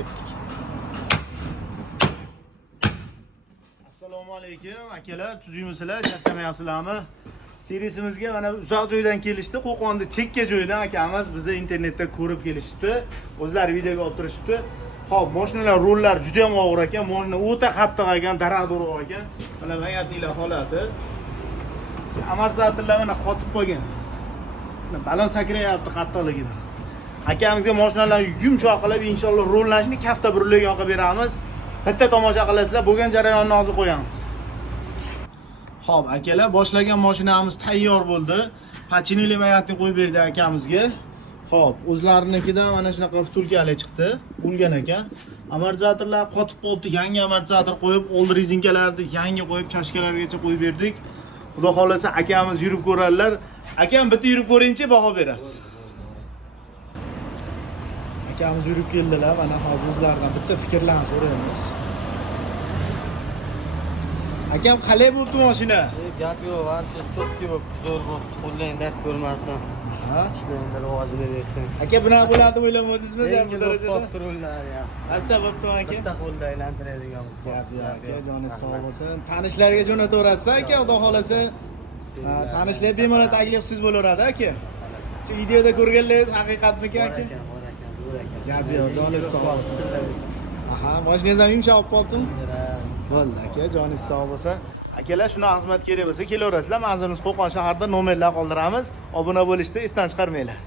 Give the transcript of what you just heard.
o'tdik. Assalomu alaykum akalar, tuzyapsizlar, charchamayapsizlarmi? Seriyasimizga mana uzoq joydan kelishdi. Qo'qonda chekka joydan akamiz bizni internetda ko'rib kelishibdi. O'zlari videoga olib turishibdi. Xo'p, mashinalar rullar juda ham og'ir ekan. Mashina o'ta qattiq ekan, daraxtdoroq ekan. Mana mayatliklar holati. Amortizatorlar mana qotib qolgan. Balon sakrayapti qattiqligidan. Akamizga mashinalarni yumshoq qilib, inshaalloh rullashni kafta burlik yoqib beramiz. Bitta tomosha qilasizlar, bo'lgan jarayonni hozir qo'yamiz. Xo'p, akalar, boshlagan mashinamiz tayyor bo'ldi. Pachinili mayatni qo'yib berdi akamizga. Xo'p, o'zlarinikidan mana shunaqa vtulkali chiqdi, bo'lgan ekan. Amortizatorlar qotib qolibdi, yangi amortizator qo'yib, old rezinkalarni yangi qo'yib, chashkalargacha qo'yib berdik. Xudo xolasa akamiz yurib ko'radilar. Akam bitta yurib ko'ringchi, baho berasiz. Akamiz yurib keldilar, mana hozir o'zlaridan bitta fikrlarni so'raymiz. Akam qalay bo'ldi mashina? Gap yo'q, varsa cho'tki bo'libdi, zo'r bo'libdi. Qo'ldan dard ko'rmasin. Ha? Ishlarni rivojini bersin. Aka bunaqa bo'ladi deb o'ylamadingizmi bu darajada? Kontrollar ya. Asa bo'pti aka. Bitta qo'lda aylantiradigan. Gap yo'q aka, joningiz sog' bo'lsin. Tanishlarga jo'nataverasiz aka, xudo xolasa. Tanishlar bemalol taklifsiz bo'laveradi aka. Shu videoda ko'rganlaringiz haqiqatmiki aka? Gap yo'q, joningiz sog' bo'lsin. Aha, mashinangiz ham yumshoq qolibdimi? Bo'ldi aka, joningiz sog' bo'lsin. Akalar, shuna xizmat kerak bo'lsa kelaverasizlar. Manzilimiz Qo'qon shahrida, nomerlar qoldiramiz. Obuna bo'lishni esdan chiqarmanglar.